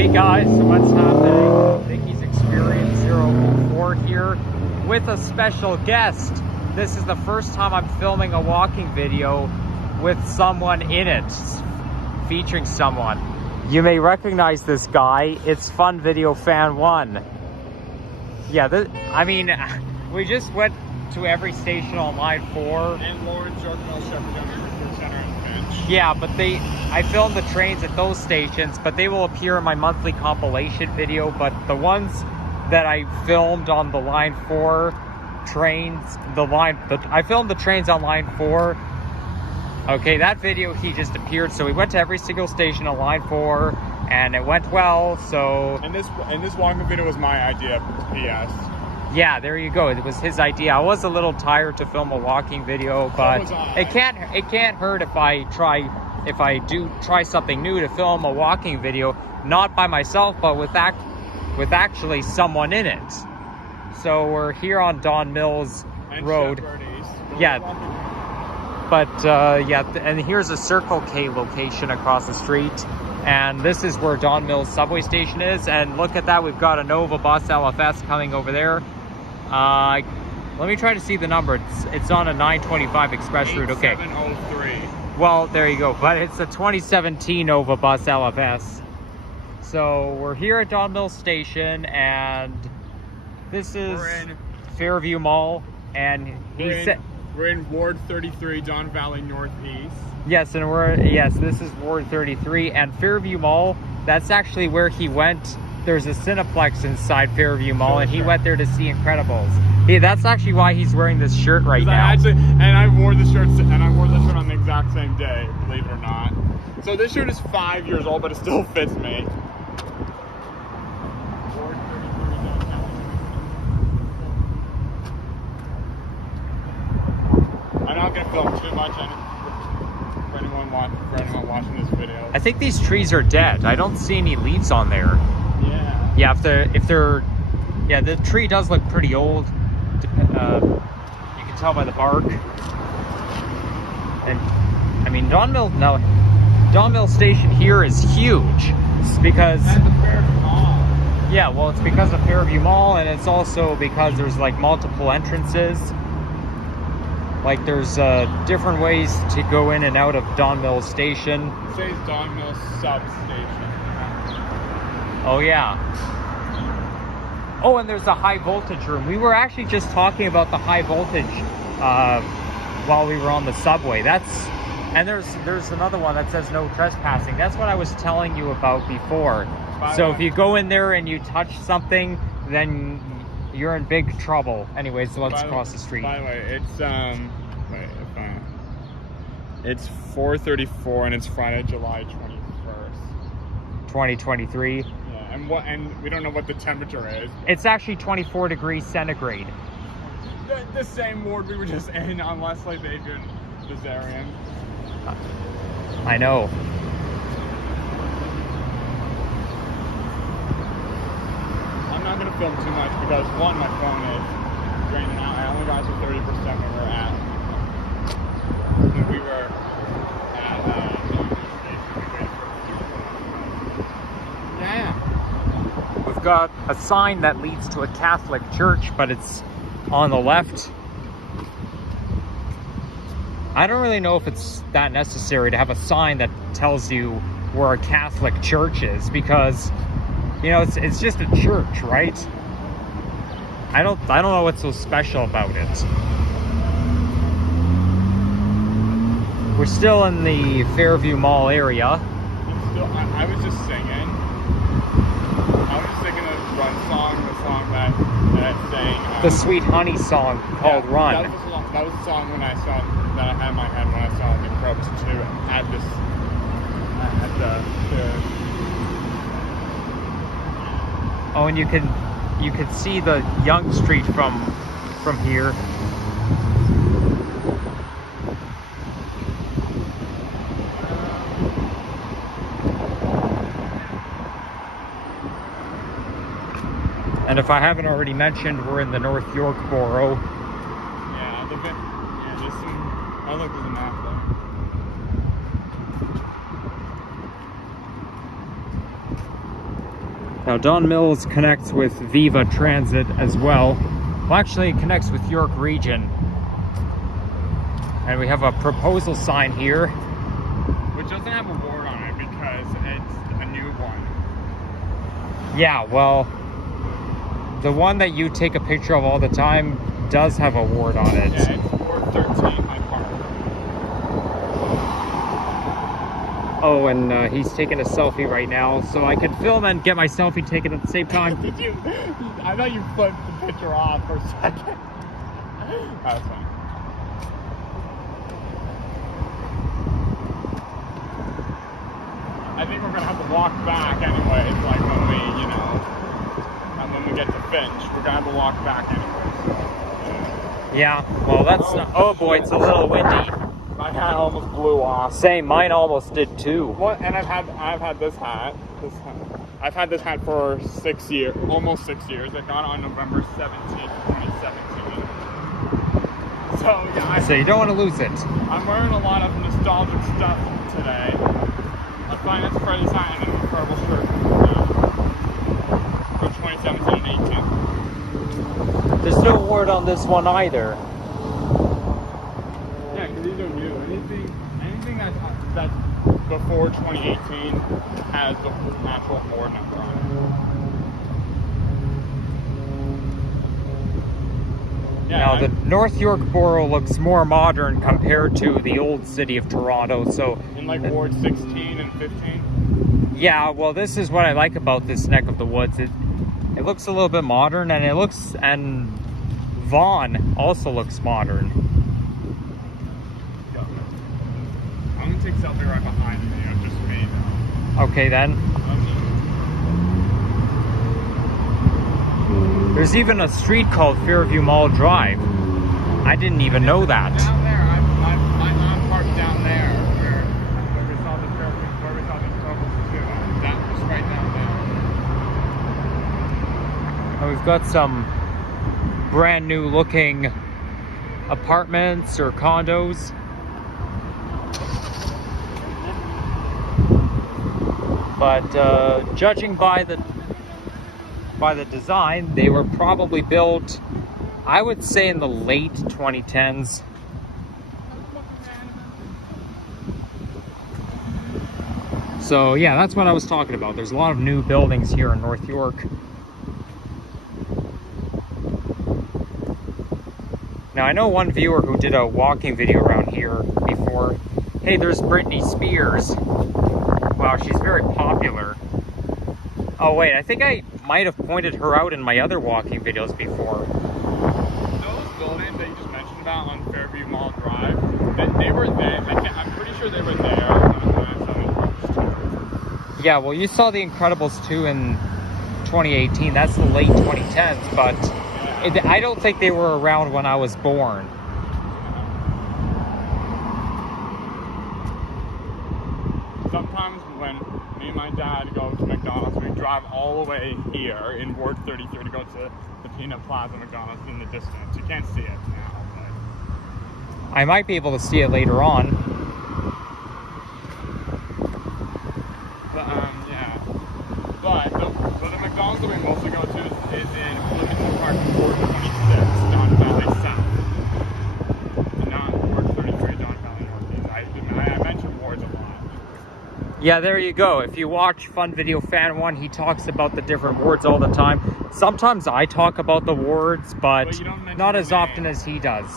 Hey guys, so what's happening? Mickey's Experience 004 here with a special guest. This is the first time I'm filming a walking video with someone in it, featuring someone. You may recognize this guy. It's Fun Video Fan 1. Yeah, we just went to every station on line 4. And Lawrence, Yorkville, Sheppard, Record Center, and Finch. Yeah, but I filmed the trains at those stations, but they will appear in my monthly compilation video. But the ones that I filmed on the line 4 trains, I filmed the trains on line 4. Okay, that video, he just appeared. So we went to every single station on line 4, and it went well. So And this walking video was my idea. P.S. Yeah, there you go. It was his idea. I was a little tired to film a walking video, but it can't hurt if I do try something new to film a walking video, not by myself, but with actually someone in it. So we're here on Don Mills Road. Sheppard East. Yeah. But and here's a Circle K location across the street. And this is where Don Mills subway station is. And look at that, we've got a Nova bus LFS coming over there. Let me try to see the number. It's on a 925 express route. Okay. 8703. Well, there you go. But it's a 2017 Nova bus LFS. So we're here at Don Mills Station, and this is Fairview Mall. And we're in Ward 33, Don Valley Northeast. Yes, and this is Ward 33 and Fairview Mall. That's actually where he went. There's a Cineplex inside Fairview Mall, and he went there to see Incredibles. That's actually why he's wearing this shirt right now. I wore this shirt on the exact same day, believe it or not. So this shirt is 5 years old, but it still fits me. Ward 33, Don Valley. I'm not gonna film too much for anyone watching this video. I think these trees are dead. I don't see any leaves on there. Yeah, the tree does look pretty old. You can tell by the bark. And I mean, Don Mills Station here is huge. It's because that's the Fairview Mall. Yeah, well, it's because of Fairview Mall, and it's also because there's like multiple entrances. Like there's different ways to go in and out of Don Mills Station. It says Don Mills Substation. Oh yeah. Oh, and there's the high voltage room. We were actually just talking about the high voltage while we were on the subway. And there's another one that says no trespassing. That's what I was telling you about before. So if you go in there and you touch something, then you're in big trouble. Anyways, so let's cross the street. By the way, it's 4:34 and it's Friday, July 21st. 2023. And we don't know what the temperature is. It's actually 24 degrees centigrade. The same ward we were just in on Leslie Bacon, Bizarian. I know. I'm not going to film too much because, one, my phone is draining out. I only got to 30% when we were at We've got a sign that leads to a Catholic church, but it's on the left. I don't really know if it's that necessary to have a sign that tells you where a Catholic church is, because it's just a church, right? I don't know what's so special about it. We're still in the Fairview Mall area. I was just singing. I was just singing the song that sang. The Sweet Honey song called Run. That was the song that I had in my head when I saw the Incredibles 2 at the Oh, and you could see the Yonge Street from here. And if I haven't already mentioned, we're in the North York borough. Oh, look, there's a map there. Now Don Mills connects with Viva Transit as well. Well, actually it connects with York Region. And we have a proposal sign here. Which doesn't have a word on it because it's a new one. Yeah, well, the one that you take a picture of all the time does have a word on it. Yeah, it's Ward 13 High Park. Oh, and he's taking a selfie right now, so I could film and get my selfie taken at the same time. Did you? I thought you flipped the picture off for a second. That's fine. I think we're gonna have to walk back anyways, like when we, you know, and when we get to Finch, we're gonna have to walk back anyways. So, Yeah, well that's not, oh boy, it's a little windy. my hat almost blew off. Same, mine almost did too. What? And I've had this hat. I've had this hat for 6 years, almost 6 years. I got it on November 17th, 2017. So yeah, So you don't want to lose it. I'm wearing a lot of nostalgic stuff today. I find it's Freddy's hat and an incredible shirt from 2017 and 18. There's no word on this one either. Yeah, because these are new. Anything that's before 2018 has the natural board number on it. Yeah, Now the North York Borough looks more modern compared to the old city of Toronto, so... in like Ward 16 and 15? Yeah, well this is what I like about this neck of the woods. It looks a little bit modern, and and Vaughan also looks modern. I'm gonna take a selfie right behind you, just me. Okay then. There's even a street called Fairview Mall Drive. I didn't even know that. Down there, I'm parked down there where we saw the troubles too. That was right down there. And we've got some brand new looking apartments or condos. But judging by the design, they were probably built, I would say, in the late 2010s. So yeah, that's what I was talking about. There's a lot of new buildings here in North York. Now I know one viewer who did a walking video around here before. Hey, there's Britney Spears. Wow, she's very popular. Oh wait, I think I might have pointed her out in my other walking videos before. Those buildings that you just mentioned about on Fairview Mall Drive, they were there. I'm pretty sure they were there when I saw Incredibles 2. Yeah, well you saw The Incredibles 2 in 2018. That's the late 2010s, but I don't think they were around when I was born. Sometimes when me and my dad go to McDonald's, we drive all the way here in Ward 33 to go to the Peanut Plaza McDonald's in the distance. You can't see it now, but... I might be able to see it later on. But, yeah. But the McDonald's that we mostly go to is in Bloomington Park, Ward 26, Don Valley South. Not Ward 33, Don Valley Northeast. I mentioned wards a lot. Yeah, there you go. If you watch Fun Video Fan 1, he talks about the different wards all the time. Sometimes I talk about the wards, but not as often as he does.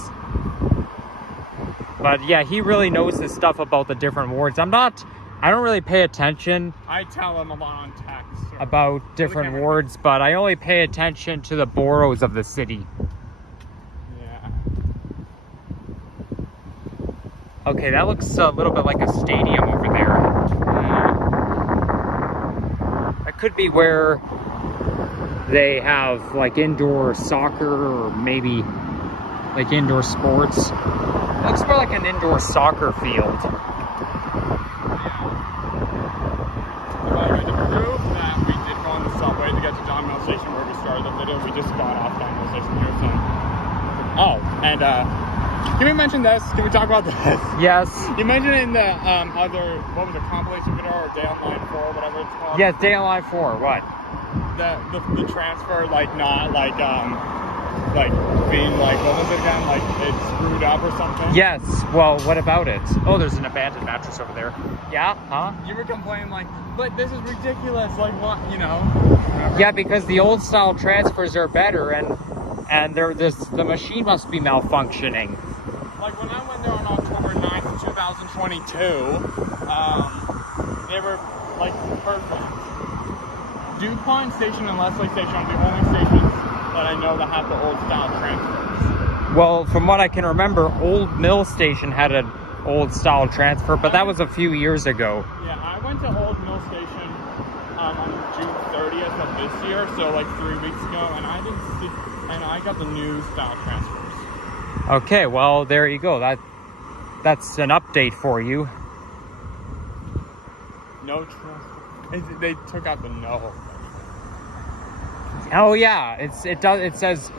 But yeah, he really knows his stuff about the different wards. I don't really pay attention. I tell him a lot on text. About different wards, but I only pay attention to the boroughs of the city. Yeah. Okay, that looks a little bit like a stadium over there. That could be where they have like indoor soccer or maybe like indoor sports. It looks more like an indoor soccer field. By the way, to prove that we did go on the subway to get to Don Mills Station where we started the video, we just got off Don Mills Station here, so... Oh, and can we mention this? Can we talk about this? Yes. You mentioned it in the other, what was it, compilation video or Day on Line 4, whatever it's called? Yes, Day on Line 4, what? the transfer like not like being like what was it again? Like it's screwed up or something? Yes. Well, what about it? Oh, there's an abandoned mattress over there. Yeah? Huh? You were complaining like, but this is ridiculous. Like what? You know? Yeah, because the old style transfers are better, and the machine must be malfunctioning. Like when I went there on October 9th, 2022, they were like perfect. DuPont Station and Leslie Station are the only stations that I know that have the old style transfers. Well, from what I can remember, Old Mill Station had an old style transfer, but that was a few years ago. Yeah, I went to Old Mill Station on June 30th of this year, so like 3 weeks ago, and I got the new style transfers. Okay, well, there you go. That's an update for you. No transfer. They took out the no. Oh yeah, it says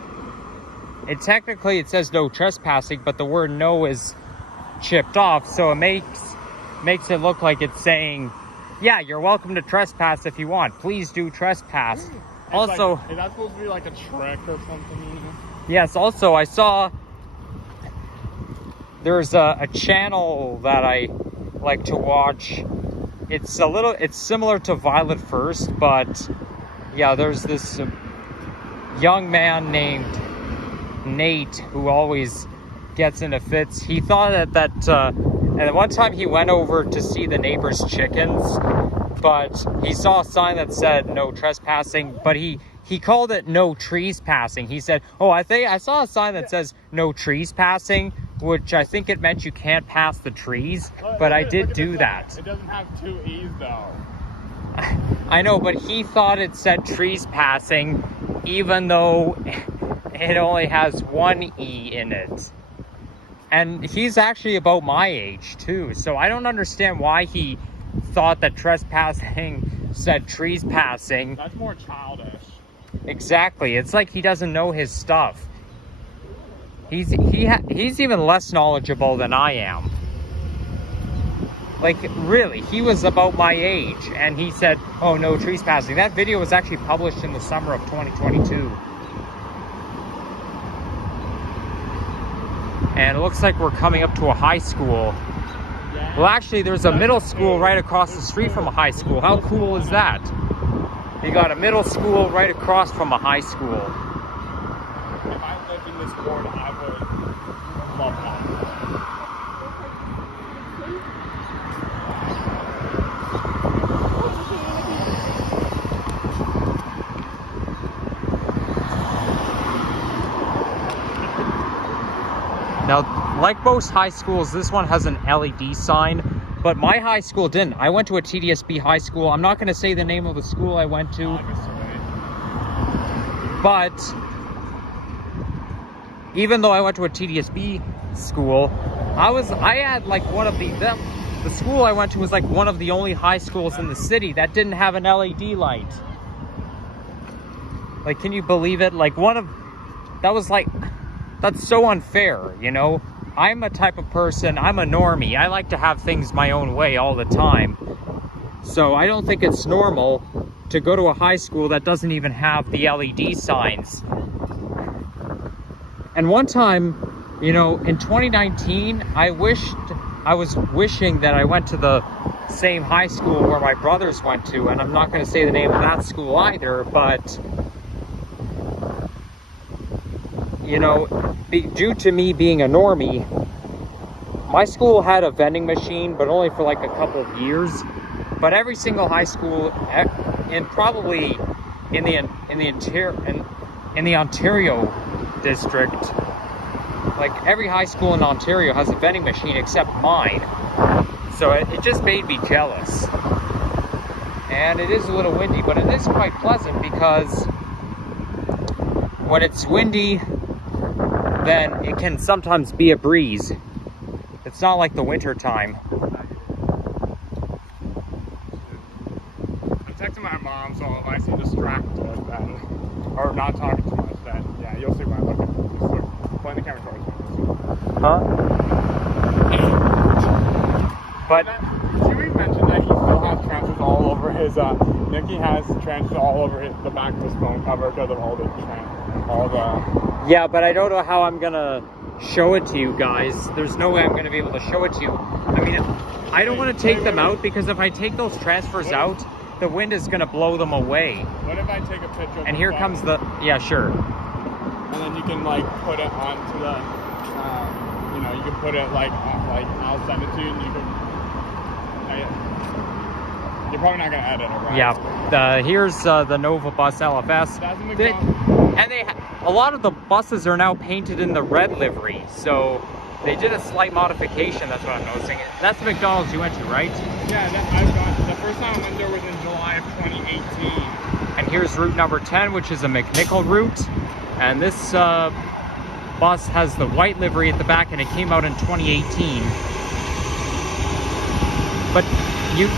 technically it says no trespassing, but the word no is chipped off, so it makes it look like it's saying, yeah, you're welcome to trespass if you want. Please do trespass. Also, like, is that supposed to be like a trick or something? You know? Yes, also I saw there's a channel that I like to watch. It's similar to Violet First, but yeah, there's this young man named Nate who always gets into fits. He thought and one time he went over to see the neighbor's chickens, but he saw a sign that said no trespassing, but he called it no trees passing. He said, oh, I saw a sign that says no trees passing, which I think it meant you can't pass the trees, but I did do that. It doesn't have two E's though. I know, but he thought it said trees passing, even though it only has one E in it. And he's actually about my age too, so I don't understand why he thought that trespassing said trees passing. That's more childish. Exactly. It's like he doesn't know his stuff. He's even less knowledgeable than I am. Like, really, he was about my age, and he said, oh, no trees passing. That video was actually published in the summer of 2022. And it looks like we're coming up to a high school. Yeah. Well, actually, there's a middle school right across the street from a high school. How cool is that? You got a middle school right across from a high school. If I lived in this ward, I would love that. Now, like most high schools, this one has an LED sign, but my high school didn't. I went to a TDSB high school. I'm not going to say the name of the school I went to, but even though I went to a TDSB school, I had like one of the school I went to was like one of the only high schools in the city that didn't have an LED light. Like, can you believe it? Like, that's so unfair, you know? I'm a type of person, I'm a normie. I like to have things my own way all the time. So I don't think it's normal to go to a high school that doesn't even have the LED signs. And one time, you know, in 2019, I was wishing that I went to the same high school where my brothers went to, and I'm not going to say the name of that school either, but you know, due to me being a normie, my school had a vending machine, but only for like a couple of years. But every single high school, in probably in the Ontario district, like every high school in Ontario has a vending machine except mine. So it just made me jealous. And it is a little windy, but it is quite pleasant because when it's windy, then it can sometimes be a breeze. It's not like the winter time. I'm texting my mom, so if I seem distracted, then, or not talking too much, then yeah, you'll see when I look at it. Just look, point the camera towards me. Huh? But Did you mention that he still has transfers all over his Nicky has trenches all over the back of his phone cover because of all the Yeah, but I don't know how I'm gonna show it to you guys. There's no way I'm gonna be able to show it to you. I mean, I don't want to take them out because if I take those transfers out, the wind is gonna blow them away. What if I take a picture of And here comes the, yeah, sure. And then you can like put it onto the, you know, you can put it like I'll send it to you and you can, you're probably not gonna edit it, right? Yeah, here's the Nova Bus LFS. And a lot of the buses are now painted in the red livery, so they did a slight modification. That's what I'm noticing. That's the McDonald's you went to, right? Yeah, the first time I went there was in July of 2018. And here's route number 10, which is a McNichol route. And this bus has the white livery at the back, and it came out in 2018. But you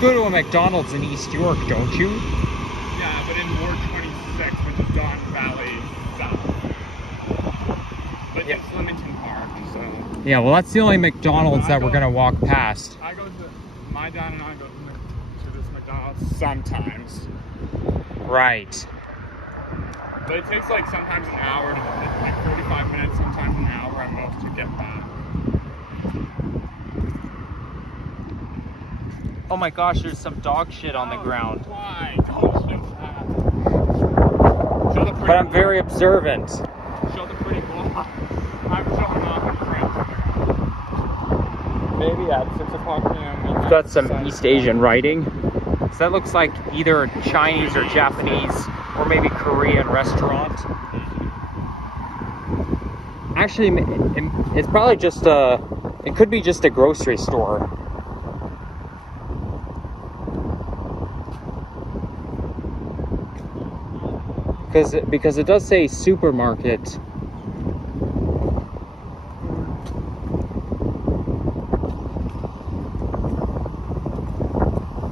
go to a McDonald's in East York, don't you? Yeah, but in Ward 26, which is Don Valley South. But it's Leamington Park, so. Yeah, well, that's the only McDonald's that we're gonna walk past. I go to my dad and I go to this McDonald's sometimes. Right. But it takes like sometimes an hour, like 45 minutes, sometimes an hour at most to get back. Oh my gosh, there's some dog shit on the ground. Why? Don't show that. Show the pretty But I'm very observant. Show the pretty block. I'm showing off in print. Maybe at 6 o'clock p.m. It's got some East Asian writing. So that looks like either Chinese or Japanese or maybe Korean restaurant. Actually, it's probably just it could be just a grocery store. Because it does say supermarket.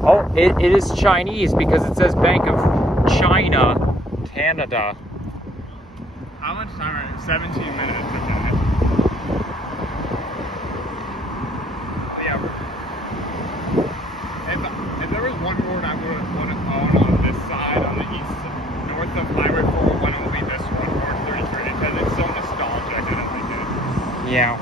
Oh, it is Chinese because it says Bank of China, Canada. How much time are you? 17 minutes. Yeah. If there was one word I would want to own on this side, on the east, north of Highway 401, it would be this one, Ward 33, because it's so nostalgic and I like it. Yeah.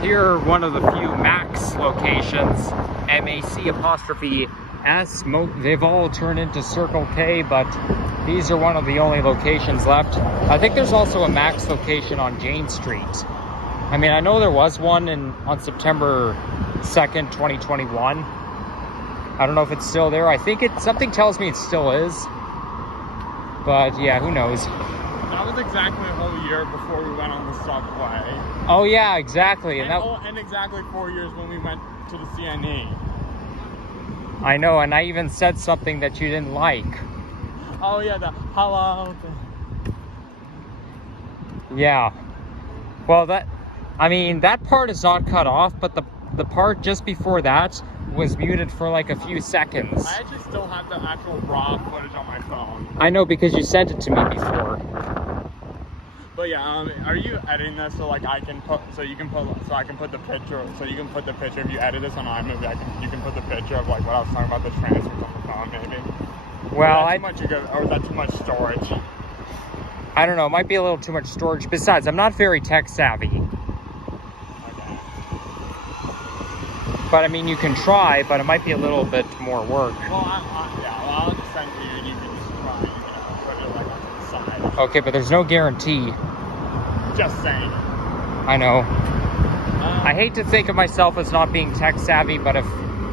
Here are one of the few Max locations, MAC''S. They've all turned into Circle K, but these are one of the only locations left. I think there's also a Max location on Jane Street. I mean, I know there was one on September 2nd, 2021. I don't know if it's still there. I think something tells me it still is. But yeah, who knows? That was exactly a whole year before we went on the subway. Oh yeah, exactly. And exactly 4 years when we went to the CNE. I know, and I even said something that you didn't like. Oh yeah, the hello. Yeah. Well, that part is not cut off, but the part just before that was muted for like a few seconds. I actually still have the actual raw footage on my phone. I know because you sent it to me before. But yeah, are you editing this so like I can put so I can put the picture if you edit this on iMovie you can put the picture of like what I was talking about the transfers on the phone maybe. Well, or is that too much storage? I don't know. It might be a little too much storage. Besides, I'm not very tech savvy. Okay. But I mean, you can try, but it might be a little bit more work. Well, I'll just send you and you can just try, put it like on the side. Okay, but there's no guarantee. Just saying. I know. I hate to think of myself as not being tech savvy, but if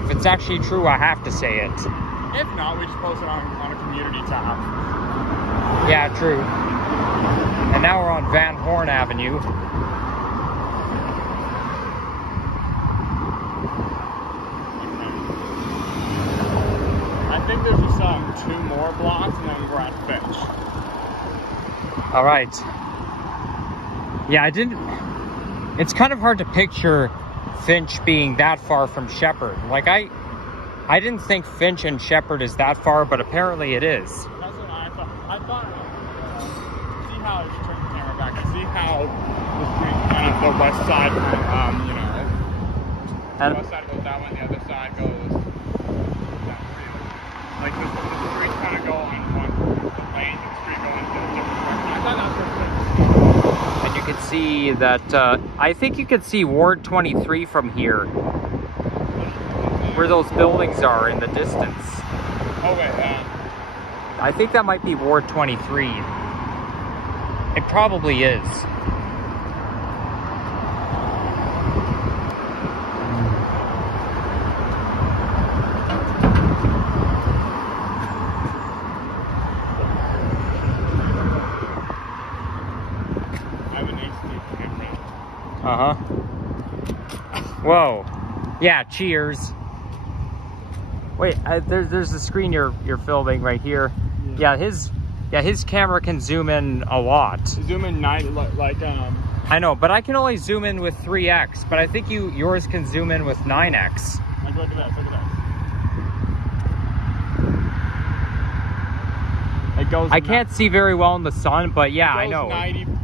it's actually true, I have to say it. If not, we just post it on a community tab. Yeah, true. And now we're on Van Horn Avenue. I think there's just 2 more blocks and then we're at Finch. All right. Yeah, it's kind of hard to picture Finch being that far from Sheppard. Like I didn't think Finch and Sheppard is that far, but apparently it is. That's what I thought. See how it's turning the camera back. I see how the street kind of the west side, the west side goes that one, the other side goes that way. Like the streets kind of go on one, the lane, the street go into a different direction. I thought that was pretty. And you can see that, I think you can see Ward 23 from here, where those buildings are in the distance. Oh wait, I think that might be Ward 23. It probably is. Uh-huh. Whoa. Yeah, cheers. Wait, there's the screen you're filming right here. Yeah, his camera can zoom in a lot. Zoom in 90, I know, but I can only zoom in with 3x, but I think yours can zoom in with 9x. Like, look at this, look at this. It goes. I can't see very well in the sun, but yeah, I know.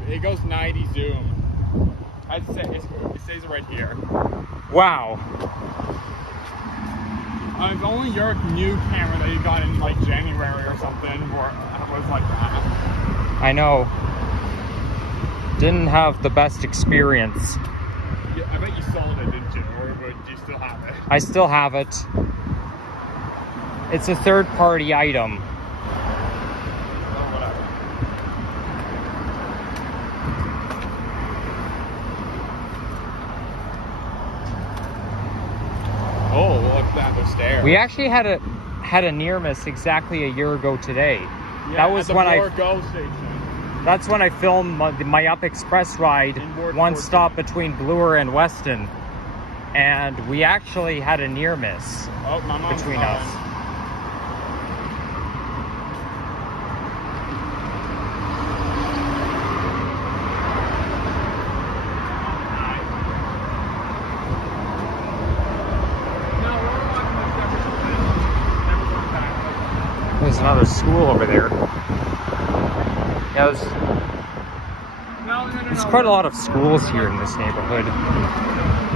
It goes 90 zoom. I'd say it stays right here. Wow. It's only your new camera that you got in like January or something where it was like that. I know. Didn't have the best experience. Yeah, I bet you sold it, didn't you? Or do you still have it? I still have it. It's a third-party item. Oh, look at the stairs. We actually had a near miss exactly a year ago today. Yeah, that was when Go station. That's when I filmed my Up Express ride, one stop between Bloor and Weston, and we actually had a near miss between us. There's another school over there. Yeah, there's quite a lot of schools here in this neighborhood.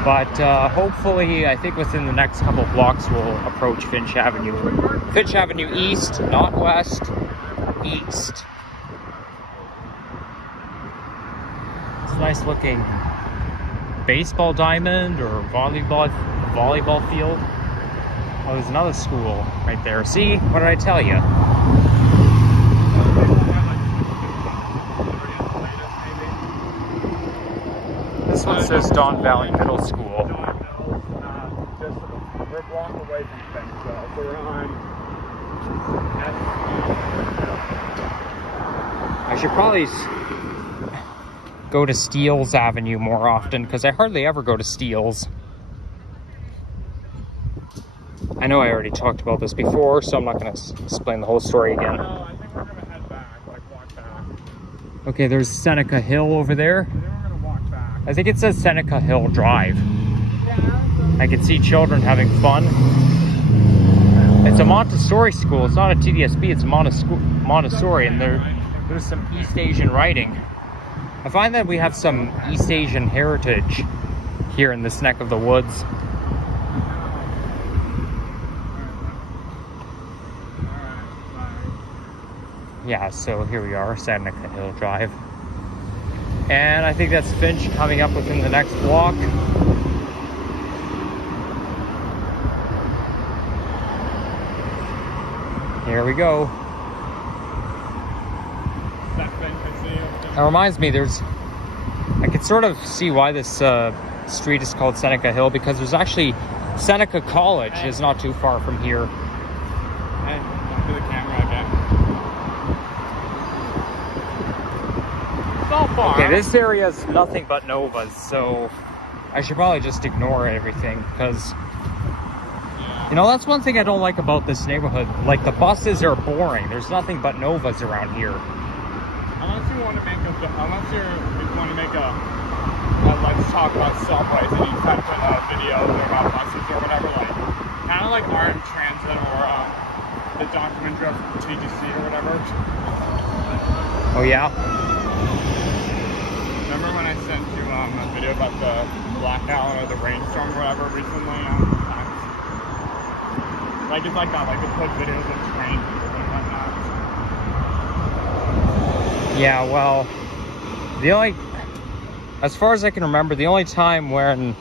But hopefully, I think within the next couple of blocks, we'll approach Finch Avenue. Finch Avenue East, not West, East. It's a nice looking baseball diamond or volleyball field. Oh, there's another school right there. See? What did I tell you? This one says Don Valley Middle School. We're a block away from Finch, so we're on. I should probably go to Steeles Avenue more often because I hardly ever go to Steeles. I know I already talked about this before, so I'm not going to explain the whole story again. No, I think we're going to head back, walk back. Okay, there's Seneca Hill over there. I think we're going to walk back. I think it says Seneca Hill Drive. I can see children having fun. It's a Montessori school. It's not a TDSB, it's a Montessori, and there's some East Asian writing. I find that we have some East Asian heritage here in this neck of the woods. Yeah, so here we are, Seneca Hill Drive. And I think that's Finch coming up within the next block. Here we go. That reminds me, I could sort of see why this street is called Seneca Hill, because there's actually Seneca College is not too far from here. Hey, back to the camera again. It's all far. Okay, this area is nothing but novas, so I should probably just ignore everything, because you know, that's one thing I don't like about this neighborhood. Like, the buses are boring. There's nothing but novas around here. Unless you want to make a let's talk about subways, and you kind of put videos about buses or whatever, like kind of like RM Transit or the documentary of TGC or whatever. Oh yeah. Remember when I sent you a video about the blackout or the rainstorm or whatever recently on Like, it's like that. Like, they put videos of trains and whatnot. Yeah, well, as far as I can remember, the only time when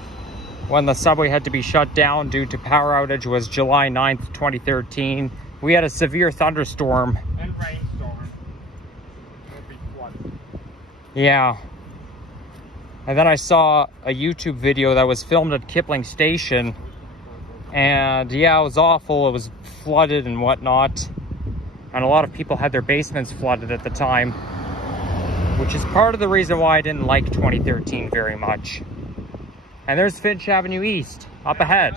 the subway had to be shut down due to power outage was July 9th, 2013. We had a severe thunderstorm. And rainstorm. It'll be flooded. Yeah. And then I saw a YouTube video that was filmed at Kipling Station. And yeah, it was awful. It was flooded and whatnot. And a lot of people had their basements flooded at the time. Which is part of the reason why I didn't like 2013 very much. And there's Finch Avenue East, up ahead.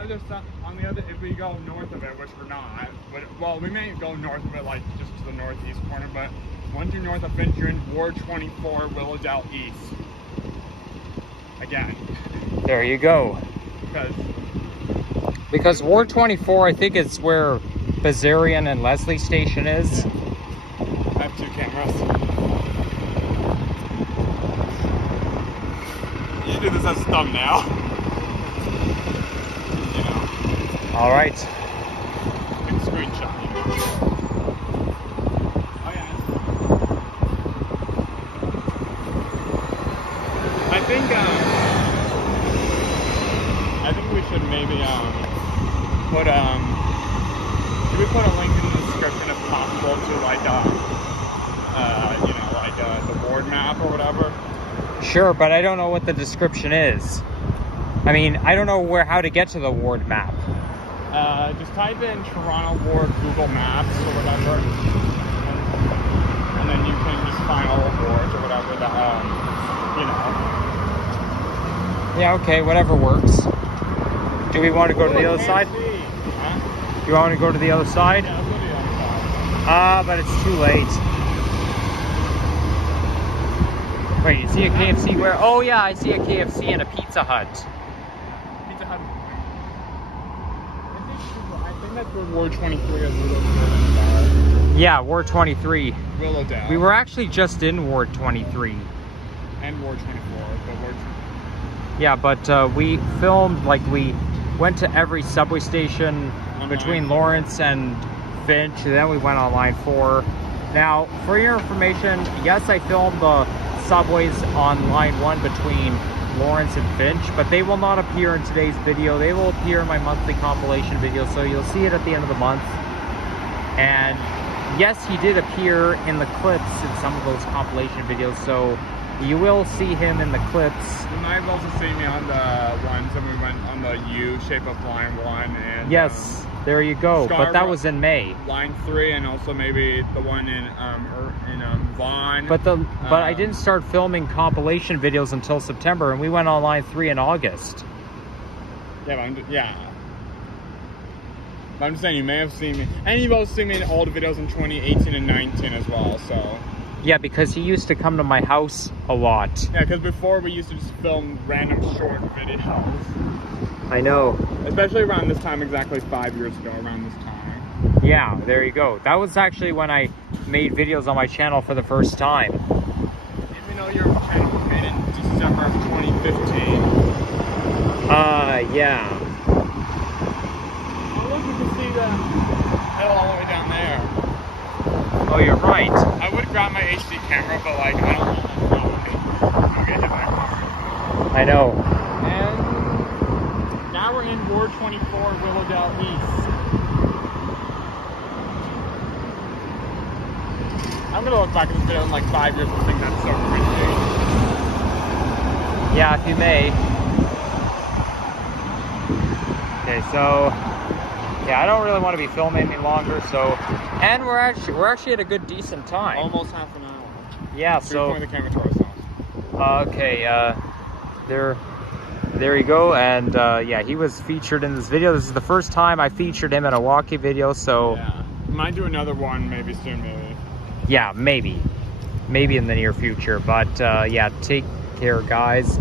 On the other, if we go north of it, which we're not, but, well, we may go north of it, like, just to the northeast corner, but once you're north of Finch, you're in Ward 24, Willowdale East. Again. There you go. Because Ward 24, I think it's where Bazarian and Leslie Station is. Yeah. I have 2 cameras. You do this as a thumbnail. You know. All right. Big screenshot. Oh yeah. I think we should maybe put should we put a link in the description if possible to like you know, like the ward map or whatever. Sure, but I don't know what the description is. I mean, I don't know how to get to the ward map. Just type in Toronto Ward Google Maps or whatever, and then you can just find all the wards or whatever that, you know. Yeah, okay, whatever works. Do we want to go to the other side? Huh? You want to go to the other side? Yeah, let's go to the other side. But it's too late. Wait, you see a KFC where? Oh yeah, I see a KFC and a Pizza Hut. Pizza Hut. I think that's where Ward 23 is. Willowdale. Yeah, Ward 23. Willowdale. We were actually just in Ward 23. And Ward 24, but Ward. Yeah, but we filmed, like, we went to every subway station between Lawrence and Finch, and then we went on line 4. Now, for your information, yes, I filmed the subways on line 1 between Lawrence and Finch, but they will not appear in today's video. They will appear in my monthly compilation video, so you'll see it at the end of the month. And yes, he did appear in the clips in some of those compilation videos, so you will see him in the clips. You might also see me on the ones that we went on the U shape of line 1 and yes, there you go. But that was in May. Line 3 and also maybe the one in Vaughan. But I didn't start filming compilation videos until September, and we went on line 3 in August. Yeah, but I'm just saying you may have seen me, and you've also seen me in old videos in 2018 and 19 as well. So. Yeah, because he used to come to my house a lot. Yeah, because before we used to just film random short videos. I know. Especially around this time, exactly 5 years ago, around this time. Yeah, there you go. That was actually when I made videos on my channel for the first time. Even though your channel was made in December of 2015. Yeah. Oh, look, you can see the hill all the way down there. Oh, you're right. I would grab my HD camera, but like, I don't want to get hit by a car. I know. And now we're in Ward 24, Willowdale East. I'm gonna look back at this video in like 5 years and think that's so cringy. Yeah, if you may. Okay, so yeah, I don't really want to be filming any longer, so, and we're actually at a good decent time. Almost half an hour. Yeah, so we're pointing the camera to ourselves. Okay, there you go, and yeah, he was featured in this video. This is the first time I featured him in a walkie video, so yeah, might do another one maybe soon, maybe. Yeah, maybe in the near future, but yeah, take care, guys,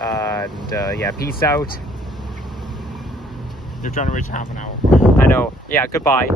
and yeah, peace out. You're trying to reach half an hour. I know. Yeah, goodbye.